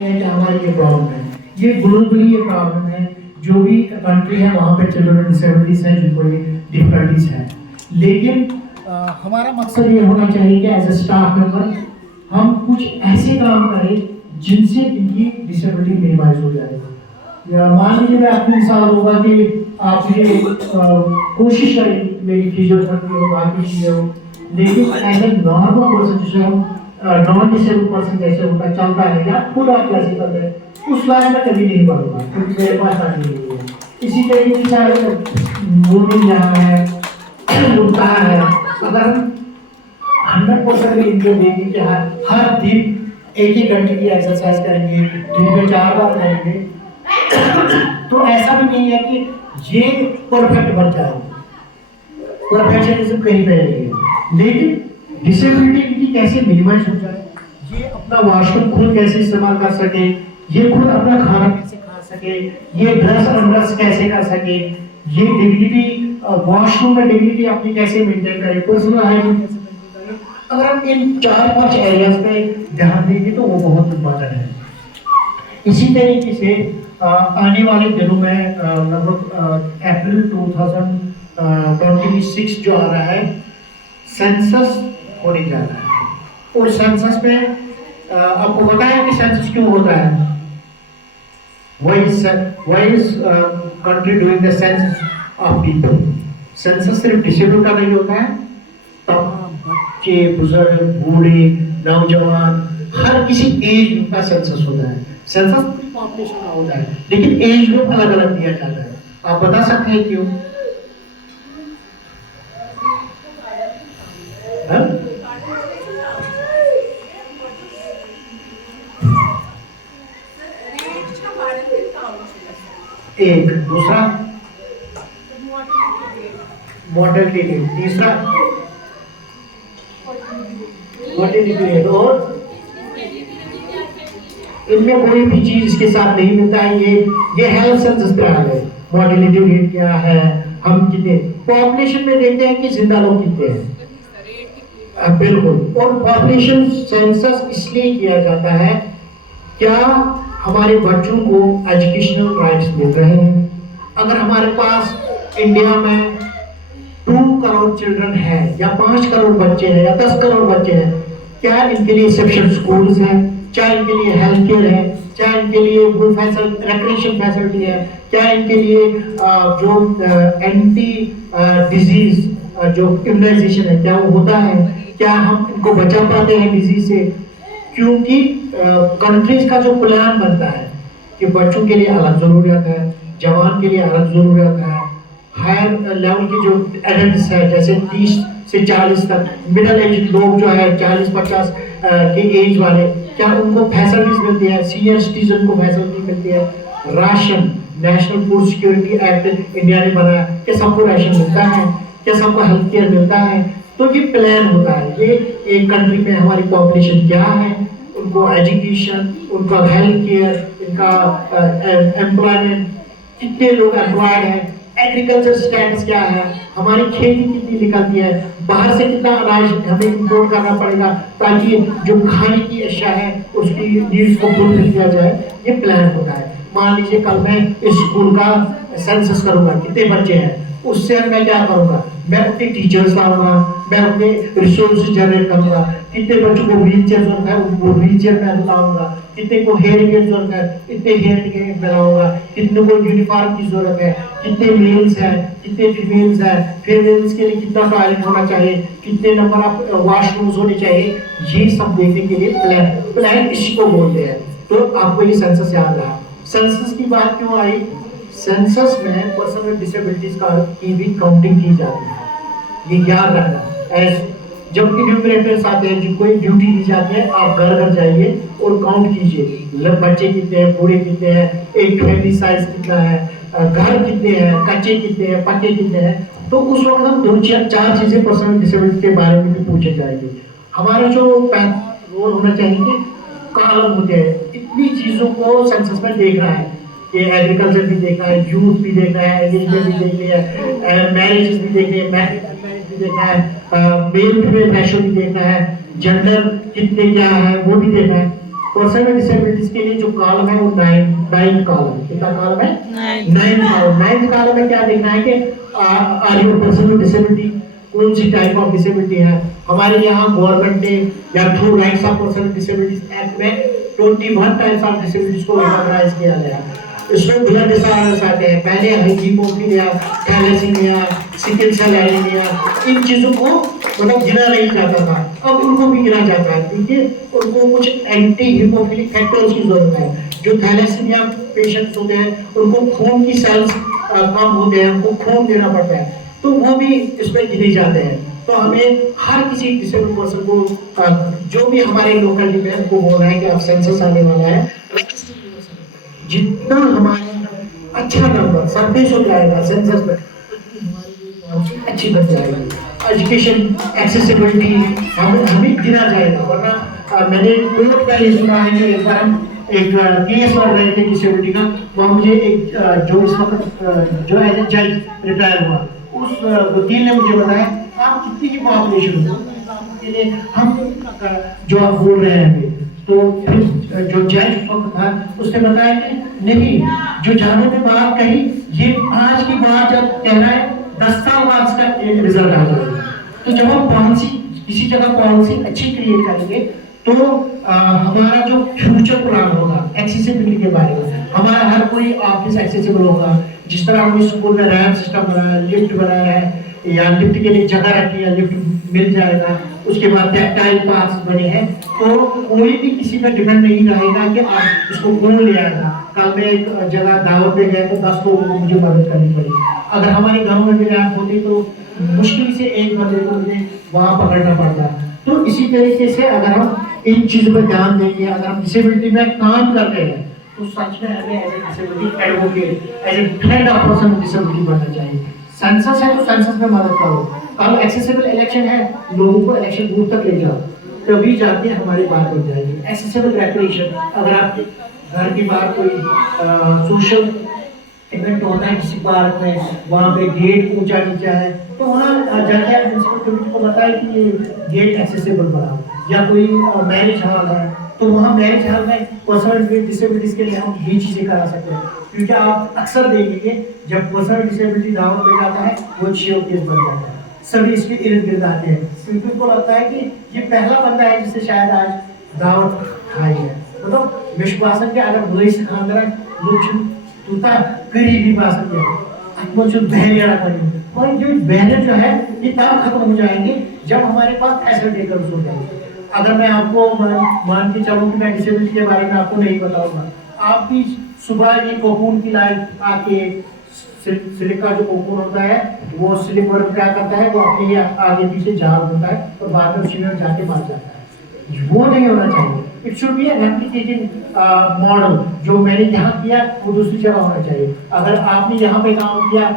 है कि हमारी ये प्रॉब्लम है, ये ग्लोबली ये प्रॉब्लम है। जो भी कंट्री है वहाँ पे चिल्ड्रन डिसेबिलिटीज है जिनको ये डिफिकल्टीज है। लेकिन हमारा मकसद ये होना चाहिए कि एज ए स्टाफ मेंबर हम कुछ ऐसे काम करें जिनसे इनकी डिसेबिलिटी मिनिमाइज हो जाए। या मान लीजिए मैं आपको मिसाल होगा कि आप ये कोशिश करें मेरी फिजियोथेरेपी हो बाकी चीज़ें हो, लेकिन एज ए नॉर्मल पर्सन जिसे हम नॉन डिसेबल पर्सन जैसे होता चलता है या खुद आप जैसे करते हैं उस लाइन में कभी नहीं बढ़ूंगा क्योंकि मेरे पास आगे नहीं है। इसी तरीके से मूविंग जहाँ है उड़ता है, अगर हम 100% इनको देंगे कि हर दिन एक ही घंटे की एक्सरसाइज करेंगे, दिन में 4 बार करेंगे, तो ऐसा भी नहीं है कि ये परफेक्ट बन जाएगा। परफेक्शनिज्म कहीं पे नहीं है, लेकिन डिसेबिलिटी इनकी कैसे मिनिमाइज हो जाए, ये अपना वॉशरूम खुद कैसे इस्तेमाल कर सके, ये खुद अपना खाना कैसे खा सके, ये ड्रेस अनड्रेस कैसे कर सके, ये डिग्निटी वॉशरूम में डिग्निटी अपनी कैसे मेंटेन करे, पर्सनल हाइजीन कैसे मेंटेन करे। अगर हम इन 4-5 एरियाज पे ध्यान देंगे तो वो बहुत इम्पोर्टेंट है। इसी तरीके से आने वाले दिनों में लगभग अप्रैल 2026 जो आ रहा है सेंसस होने जा रहा है। और सेंसस में आपको पता है कि सेंसस क्यों होता है? Why is country doing the census of people? Census सिर्फ डिसेबल का नहीं होता है, तमाम बच्चे, बुजुर्ग, बूढ़े, नौजवान, हर किसी एज का सेंसस होता है। सेंसस पूरी पॉपुलेशन का होता है, लेकिन एज ग्रुप अलग अलग दिया जाता है। आप बता सकते हैं क्यों? एक दूसरा मोर्टेलिटी रेट, तीसरा मोर्टेलिटी रेट, और इनमें कोई भी चीज इसके साथ नहीं मिलता है। ये हेल्थ सेंसस पे आ गए। मोर्टेलिटी रेट क्या है, हम कितने पॉपुलेशन में देखते हैं कि जिंदा लोग कितने हैं, बिल्कुल। और पॉपुलेशन सेंसस इसलिए किया जाता है, क्या हमारे बच्चों को एजुकेशनल राइट्स मिल रहे हैं? अगर हमारे पास इंडिया में 2 करोड़ चिल्ड्रन है या 5 करोड़ बच्चे हैं या 10 करोड़ बच्चे हैं, क्या इनके लिए एक्सेप्शन स्कूल्स हैं, चाहे इनके लिए हेल्थ केयर है, चाहे इनके लिए वो रिक्रिएशन फैसिलिटी है, क्या इनके लिए जो एंटी डिजीज जो इम्यूनाइजेशन है क्या वो होता है, क्या हम इनको बचा पाते हैं डिजीज से? क्योंकि कंट्रीज का जो प्लान बनता है कि बच्चों के लिए अलग जरूरत है, जवान के लिए अलग जरूरत है, हायर लेवल के जो एडल्ट्स है जैसे 30 से 40 तक, मिडिल एज लोग जो है 40-50 के एज वाले, क्या उनको फैसिलिटीज मिलती है? सीनियर सिटीजन को फैसिलिटी मिलती है? Ration, national food security act India ने बनाया, क्या सबको राशन मिलता है? क्या सबको हेल्थ केयर मिलता है? तो ये प्लान होता है, ये एक कंट्री में हमारी पॉपुलेशन क्या है, उनको एजुकेशन, उनका हेल्थ केयर, इनका एम्प्लॉयमेंट, कितने लोग एम्प्लॉयड हैं, एग्रीकल्चर स्टेटस क्या है, हमारी खेती कितनी निकलती है, बाहर से कितना अनाज हमें इंपोर्ट करना पड़ेगा ताकि जो खाने की अशिया है उसकी नीड्स को फुलफिल किया जाए। ये प्लान होता है। मान लीजिए कल मैं इस स्कूल का सेंसस करूंगा, कितने बच्चे हैं, उससे मैं क्या करूंगा, मैं अपने टीचर्स लाऊंगा, मैं अपने रिसोर्सेज जनरेट करूंगा, कितने बच्चों को व्हील चेयर जरूरत है उनको व्हील चेयर में लाऊंगा, कितने को हेयरिंग एड जरूरत है इतने हेयरिंग एड में लाऊंगा, कितने को यूनिफॉर्म की जरूरत है, कितने मेल्स हैं कितने फीमेल्स हैं, फीमेल्स के लिए कितना टॉयलेट होना चाहिए, कितने नंबर ऑफ वॉशरूम्स होने चाहिए, ये सब देखने के लिए प्लान इसी को बोलते हैं। तो आपको ये सेंसस याद रहा। सेंसस की बात क्यों आई? सेंसस में पर्सन विद डिसेबिलिटीज की भी काउंटिंग की जाती है, ये याद रखना। जब इन्यूमरेटर्स आते हैं जिनको एक ड्यूटी दी जाती है, आप घर घर जाइए और काउंट कीजिए, बच्चे कितने हैं, बूढ़े कितने हैं, एक फैमिली साइज कितना है, घर कितने हैं, कच्चे कितने हैं, पक्के कितने हैं। तो उस वक्त हम 2-4 चीजें पर्सन विद डिसेबिलिटी के बारे में भी पूछे जाएंगे। हमारा जो रोल होना चाहिए कि कॉलम होते हैं, इतनी चीजों को सेंसस में देख रहा है, ये एग्रीकल्चर भी देखना है, यूथ भी देखना है, एंगेजमेंट भी देखनी है, मैरिजेस भी देखनी है, मैरिज भी देखना है, मेल फीमेल रेशियो भी देखना है, जेंडर कितने क्या है वो भी देखना है। पर्सन विद डिसेबिलिटीज के लिए जो कॉलम है वो 9 कॉलम, कितना कॉलम है? 9 कॉलम। 9 कॉलम में क्या देखना है कि are you person with disability, कौन सी टाइप ऑफ डिसेबिलिटी है। हमारे यहाँ गवर्नमेंट ने या through rights of person with disabilities act में 21 टाइप्स ऑफ डिसेबिलिटीज को रिकॉग्नाइज किया गया है। इसमें ब्लड डिसऑर्डर्स आते हैं, पहले haemophilia, thalassemia, sickle cell anaemia, इन चीजों को मतलब गिना नहीं जाता था, अब उनको भी गिना जाता है क्योंकि उनको कुछ एंटी हीमोफिलिक फैक्टर्स की जरूरत है। जो थैलेसीमिया पेशेंट्स होते हैं उनको खून की सेल्स कम होते हैं, उनको खून देना पड़ता है, तो वो भी इसमें गिने जाते हैं। तो हमें हर किसी डिसेबल पर्सन को जो भी हमारे लोकलिटी में उनको बोल रहे हैं कि अब सेंसस आने वाला है, जितना हमारा अच्छा नंबर सरफेस हो जाएगा सेंसस में, अच्छी बन जाएगी। एजुकेशन एक्सेसिबिलिटी हमें गिना जाएगा, वरना मैंने कोर्ट का ये सुना है कि एक बार हम एक केस लड़ रहे थे डिसेबिलिटी का, वहाँ मुझे एक जो इस वक्त जो एज ए जज रिटायर हुआ, उस वकील ने मुझे बताया आप कितनी की पॉपुलेशन हो के लिए हम जो आप बोल रहे हैं अभी, तो फिर जो जज उस वक्त था उसने बताया कि नहीं, जो जाने के बाद कहीं ये आज की बात जब कह रहा है 10 साल बाद इसका रिजल्ट आ जाएगा। तो जब हम पॉलिसी किसी जगह पॉलिसी अच्छी क्रिएट करेंगे तो हमारा जो फ्यूचर प्लान होगा एक्सेसिबिलिटी के बारे में, हमारा हर कोई ऑफिस एक्सेसिबल होगा। जिस तरह हमने स्कूल में रैंप सिस्टम बनाया, लिफ्ट बनाया है, या लिफ्ट के लिए जगह रखी है, लिफ्ट मिल जाएगा। उसके बाद टैक्टाइल पाथ्स बने हैं, तो कोई भी किसी पर डिपेंड नहीं रहेगा कि आप इसको कौन ले आएगा। कल मैं एक जगह दावत पे गया तो 10 लोगों को मुझे मदद करनी पड़ी। अगर हमारे घरों में भी रैंप होती तो मुश्किल से एक बंदे को मुझे वहाँ पकड़ना पड़ता। तो इसी तरीके से अगर हम इन चीजों पर ध्यान देंगे, अगर हम डिसेबिलिटी में काम कर रहे हैं तो सच में हमें as a disability advocate, as a friend of person with disability बनना चाहिए। सेंसस है तो सेंसस में मदद करो। कल एक्सेसिबल इलेक्शन है, लोगों को इलेक्शन बूथ तक ले जाओ, तभी जाके हमारी बात बन जाएगी। एक्सेसिबल रिक्रिएशन, अगर आपके घर के बाहर कोई सोशल इवेंट होता है किसी पार्क में, वहाँ पे गेट ऊंचा नीचा है, तो वहाँ जाके म्युनिसिपल कमेटी को बताएं कि ये गेट एक्सेसिबल बनाओ। या कोई मैरिज हॉल है तो वहाँ मैरिज हॉल में पर्सन विद डिसेबिलिटीज के लिए हम ये चीज़ें करा सकते हैं, क्योंकि आप अक्सर देखेंगे जब पर्सन डिसेबिलिटी दावत पे जाता है वो शियो केस बन जाता है, सभी इसके इर्द गिर्द आते हैं, क्योंकि उनको लगता है कि ये पहला बंदा है जिससे शायद आज दावत खाई है। मतलब विश्वासन के अगर बुराई से खानदार लोग तूता करीबी बासन के अकबर जो बहने रहा करेंगे, और ये बहने जो है ये तब खत्म हो जाएंगे जब हमारे पास फैसिलिटेटर्स हो जाएंगे। अगर मैं आपको मान के चलूं कि मैं डिसेबिलिटी के बारे में आपको नहीं बताऊंगा, आप भी सुबह ये कोकून की लाइट आके सिलिका जो कोकून होता है वो सिलिक वर्म क्या करता है, वो अपने आगे पीछे झाड़ होता है और बाद में उसी में जाके मर जाता है। वो नहीं होना चाहिए। It should be replicating model, जो मैंने यहाँ किया वो दूसरी जगह होना चाहिए। अगर आपने यहाँ पे काम किया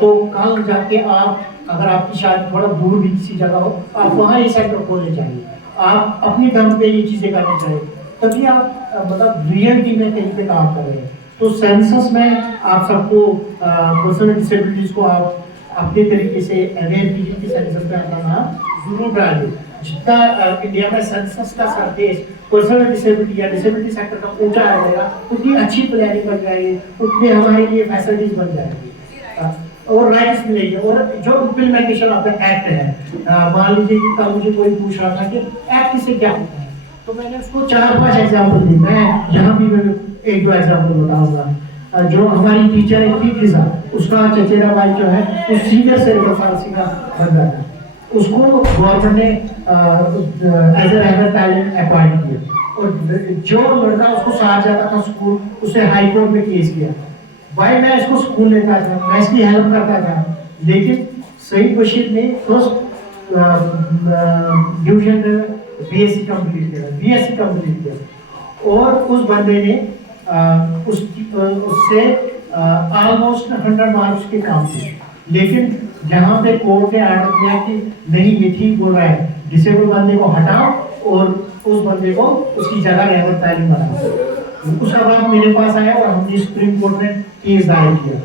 तो कल जाके आप, अगर आपकी शायद थोड़ा दूर भी किसी जगह हो, आप वहाँ ये सेंटर खोलने चाहिए। आप अपनी दम पे ये चीज़ें करनी चाहिए, तभी आप मतलब रियलिटी में कहीं पे काम कर रहे हैं। तो सेंसस में आप सबको पर्सन डिसेबिलिटीज को आप अपने तरीके से अवेयर कीजिए कि सेंसस में अपना नाम जरूर डालिए। जितना इंडिया में सेंसस का सरफेस पर्सन डिसेबिलिटी या डिसेबिलिटी सेक्टर का ऊंचा आ जाएगा, उतनी अच्छी प्लानिंग बन जाएगी, उतनी हमारे लिए फैसिलिटीज बन जाएगी और राइट्स मिलेंगे। और जो इम्प्लीमेंटेशन ऑफ द एक्ट है, मान लीजिए कि कल मुझे कोई पूछ रहा था कि एक्ट से क्या होता है, तो मैंने उसको 4-5 एग्जाम्पल दी। मैं यहाँ भी मैं 1-2 एग्जाम्पल बताऊंगा। जो हमारी टीचर है फिजा, उसका चचेरा भाई जो है वो सीनियर सेरेब्रल पाल्सी का बंदा था, उसको गवर्नमेंट ने एज ए रहबर टैलेंट अपॉइंट किया, और जो लड़का उसको साथ जाता था स्कूल, उसे हाई कोर्ट में केस किया। भाई मैं इसको स्कूल लेता था, मैं इसकी हेल्प करता था, लेकिन सईद बशीर ने फर्स्ट डिवीजन में बीएससी कंप्लीट किया, और उस बंदे ने उससे ऑलमोस्ट 100 मार्क्स के काम किए। लेकिन जहाँ पे कोर्ट ने आर्डर किया कि नहीं ये ठीक बोल रहा है, डिसेबल बंदे को हटाओ और उस बंदे को उसकी जगह रहबर तालीम बनाओ। उसका बाद मेरे पास आया और हमने सुप्रीम कोर्ट में केस दायर किया।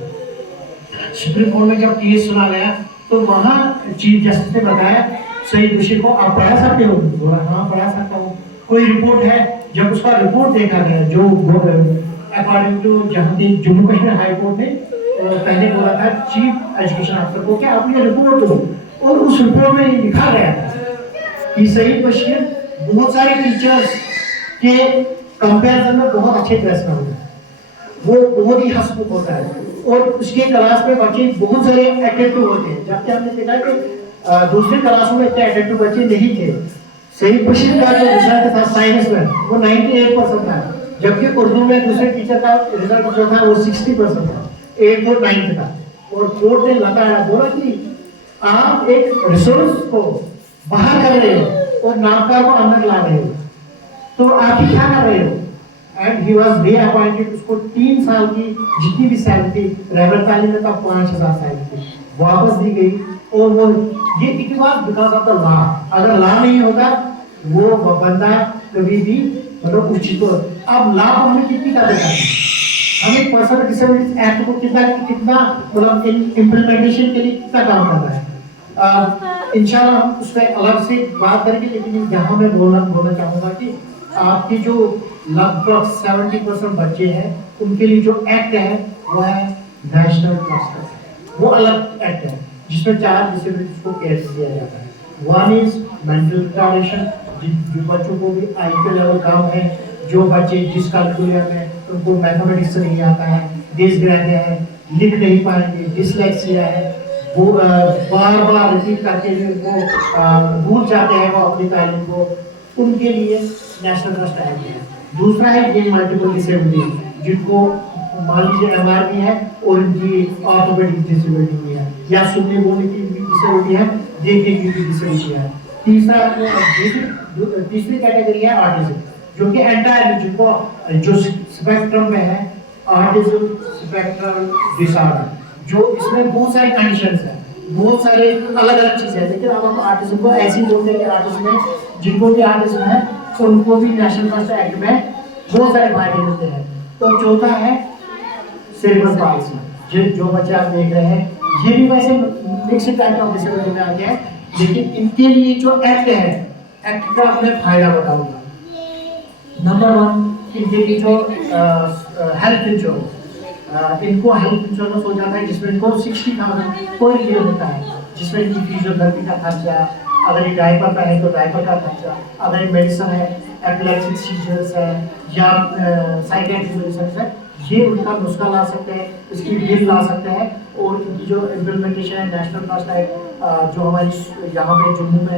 सुप्रीम कोर्ट में जब केस सुना गया तो वहाँ चीफ जस्टिस ने बताया सईद बशीर को आप पढ़ा सकते हो? बोला हाँ पढ़ा सकता हूँ। कोई रिपोर्ट है जब उसका रिपोर्ट देखा गया जो अकॉर्डिंग टू जहाँ की जम्मू कश्मीर हाई कोर्ट ने पहले बोला था चीफ एजुकेशन अफसर को कि आप ये रिपोर्ट दो, और उस रिपोर्ट में लिखा गया था कि सईद बशीर बहुत सारे टीचर्स के कंपैरिजन में बहुत अच्छे ड्रेस में होता है, वो बहुत ही हंसमुख होता है और उसके क्लास में बच्चे बहुत सारे एटेंटिव होते हैं, जबकि हमने देखा कि दूसरी क्लासों में इतने एटेंटिव बच्चे नहीं थे। सईद बशीर का जो रिजल्ट था साइंस में वो 98% था, जबकि उर्दू में दूसरे टीचर का रिजल्ट जो था वो 60% था, 8 और 9 था। और कोर्ट ने लगाया, बोला कि आप एक रिसोर्स को बाहर कर रहे हो और नामकार को अंदर ला रहे हो, तो आप ही क्या कर रहे हो। एंड ही वाज रीअपॉइंटेड, उसको 3 साल की जितनी भी सैलरी थी रेगुलर तालीम में तब 5000 सैलरी थी वापस दी गई। और वो ये it was because of the law, अगर लॉ नहीं होता वो बंदा कभी भी मतलब उस चीज को, अब लॉ को हमें कितनी कदर करनी है, हमें पर्सनल डिसेबिलिटीज एक्ट को कितना मतलब इम्प्लीमेंटेशन के लिए कितना काम करना है। इंशाल्लाह हम उस पर अलग से बात करेंगे, लेकिन यहाँ मैं बोलना चाहूँगा कि आपके जो लगभग 70% बच्चे हैं उनके लिए जो एक्ट है वो है नेशनल ट्रस्ट, वो अलग एक्ट है जिसमें 4 डिसेबिलिटीज को केयर किया जाता है। वन इज मेंटल रिटार्डेशन, जिन बच्चों को भी आईक्यू लेवल कम है, जो बच्चे जिस कैलकुलियम में उनको मैथमेटिक्स नहीं आता है, डिसग्रेफिया है, लिख नहीं पाएंगे, डिसलेक्सिया है, वो बार रिपीट करके वो भूल जाते हैं वो अपनी तालीम को, उनके लिए नेशनल ट्रस्ट एक्ट है। दूसरा है ये मल्टीपल डिसेबिलिटी, जिनको मान लीजिए एमआरपी है और इनकी ऑर्थोपेडिक डिसेबिलिटी भी है, या सुनने बोलने की डिसेबिलिटी है, देखने की भी डिसेबिलिटी है। तीसरी कैटेगरी है ऑटिज्म, जो कि एंटायर जिनको जो स्पेक्ट्रम में है, ऑटिज्म स्पेक्ट्रम डिसऑर्डर, जो इसमें बहुत सारी कंडीशंस हैं, बहुत सारे अलग अलग चीजें हैं, लेकिन अब हम ऑटिज्म को ऐसे ही बोलते हैं कि ऑटिज्म में जिनको भी ऑटिज्म है तो उनको भी नेशनल ट्रस्ट एक्ट में बहुत सारे फायदे मिलते हैं। तो चौथा है सेरेब्रल पाल्सी, जो बच्चे आप देख रहे हैं, ये भी वैसे मिक्स्ड टाइप ऑफ डिसेबिलिटी में आते हैं, लेकिन इनके लिए जो एक्ट है, एक्ट का मैं फायदा बताऊंगा। नंबर 1, इनके लिए जो हेल्थ इंश्योरेंस, इनको हेल्थ इंश्योरेंस हो जाता है जिसमें इनको 60,000 पर ईयर होता है, जिसमें इनकी फिजियोथेरेपी का खर्चा, अगर ये डायपर का है तो डायपर का खर्चा, अगर ये मेडिसिन है, एपिलेप्टिक सीजर्स है या साइकियाट्रिक मेडिसिन है, ये उनका नुस्खा ला सकते हैं, इसकी बिल ला सकते हैं। और इनकी जो इम्प्लीमेंटेशन है नेशनल ट्रस्ट एक्ट, जो हमारी यहाँ पे जम्मू में